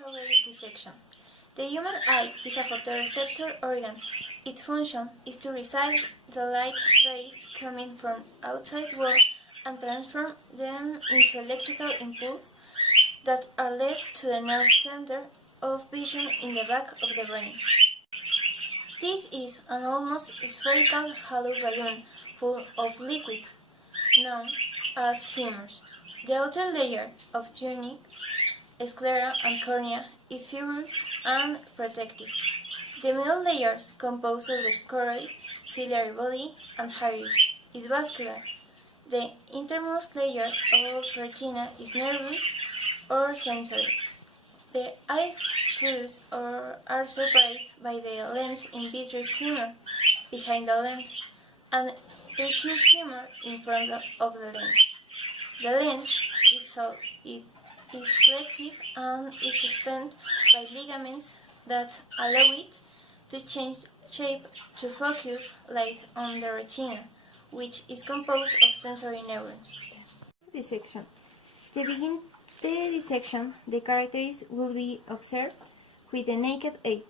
Cauvery dissection. The human eye is a photoreceptor organ. Its function is to receive the light rays coming from outside world and transform them into electrical impulses that are led to the nerve center of vision in the back of the brain. This is an almost spherical hollow balloon full of liquid, known as humors. The outer layer of tunic, sclera and cornea is fibrous and protective. The middle layer, composed of the choroid, ciliary body, and iris, is vascular. The innermost layer of retina is nervous or sensory. The eye fluids are separated by the lens in vitreous humor behind the lens and aqueous humor in front of the lens. The lens itself is flexible and is suspended by ligaments that allow it to change shape to focus light on the retina, which is composed of sensory neurons. Dissection. To begin the dissection, the characteristics will be observed with the naked eye,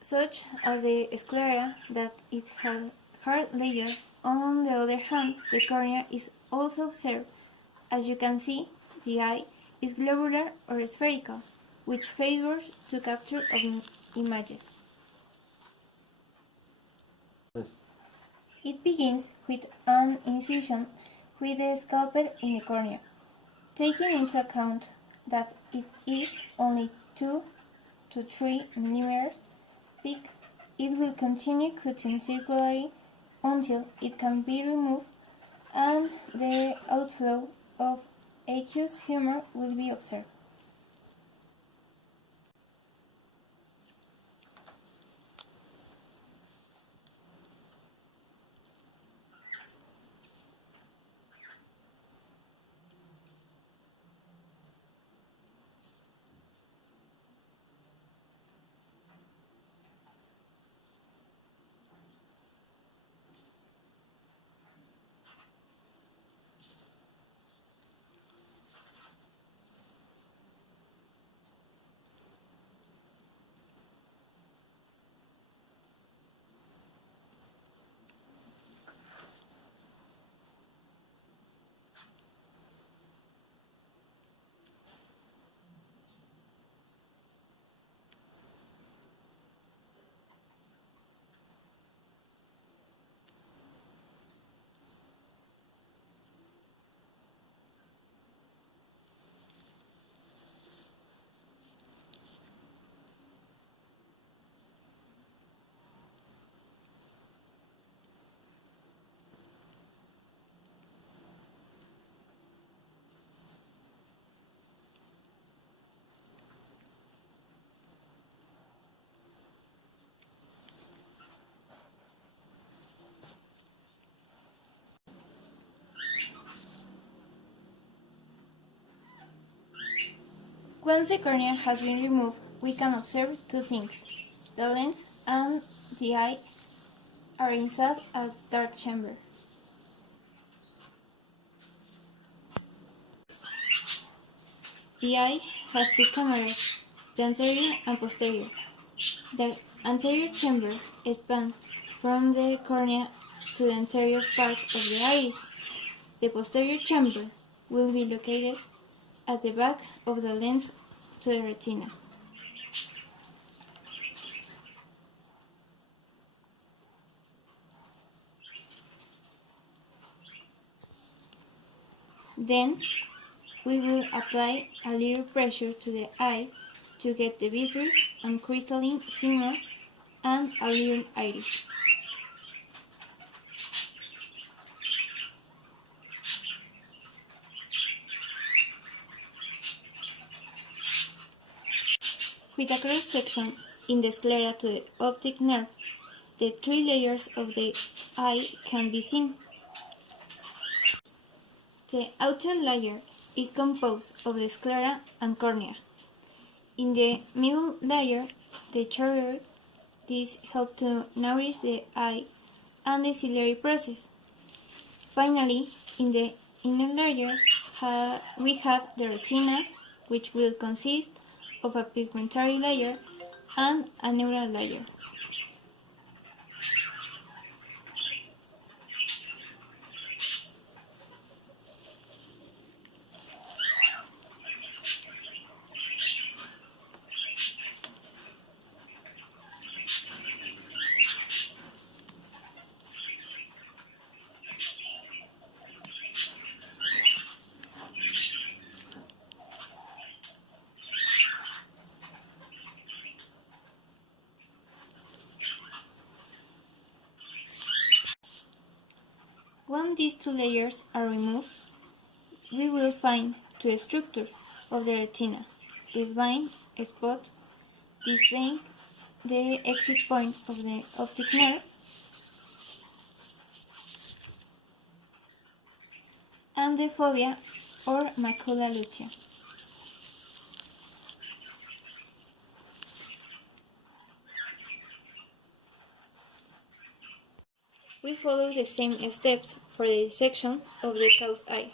such as the sclera that it has hard layer. On the other hand, the cornea is also observed. As you can see, the eye is globular or spherical, which favors to capture of images. It begins with an incision with the scalpel in the cornea. Taking into account that it is only 2 to 3 millimeters thick, it will continue cutting circularly until it can be removed and the outflow of aqueous humor will be observed. Once the cornea has been removed, we can observe two things. The lens and the eye are inside a dark chamber. The eye has two cameras, the anterior and posterior. The anterior chamber expands from the cornea to the anterior part of the iris. The posterior chamber will be located at the back of the lens to the retina. Then, we will apply a little pressure to the eye to get the vitreous and crystalline humor and a little iris. With a cross-section in the sclera to the optic nerve, the three layers of the eye can be seen. The outer layer is composed of the sclera and cornea. In the middle layer, the choroid. This helps to nourish the eye and the ciliary process. Finally, in the inner layer, we have the retina, which will consist of a pigmentary layer and a neural layer. When these two layers are removed, we will find two structures of the retina: the blind spot, this being the exit point of the optic nerve, and the fovea or macula lutea. We follow the same steps for the dissection of the cow's eye.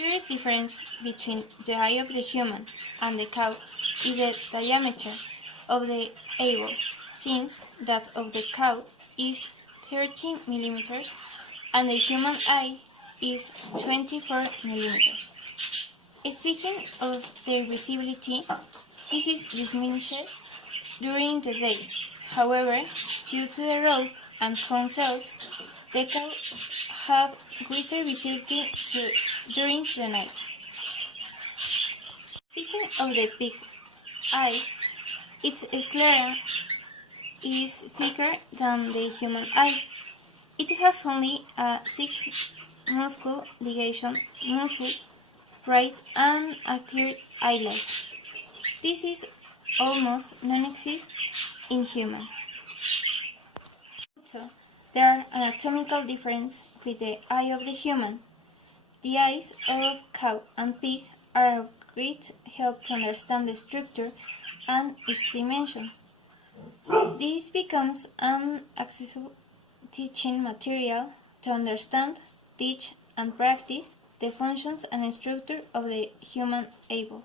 clearest difference between the eye of the human and the cow is the diameter of the eyeball, since that of the cow is 30 millimeters and the human eye is 24 millimeters. Speaking of their visibility, this is diminished during the day. However, due to the rough and corn cells, the cow have greater visibility during the night. Speaking of the pig eye, its sclera is thicker than the human eye. It has only a 6 muscle ligation muscle, right, and a clear eyelid. This is almost non-existent in humans. So, there are anatomical differences with the eye of the human. The eyes of cow and pig are of great help to understand the structure and its dimensions. This becomes an accessible teaching material to understand, teach, and practice the functions and structure of the human eyeball.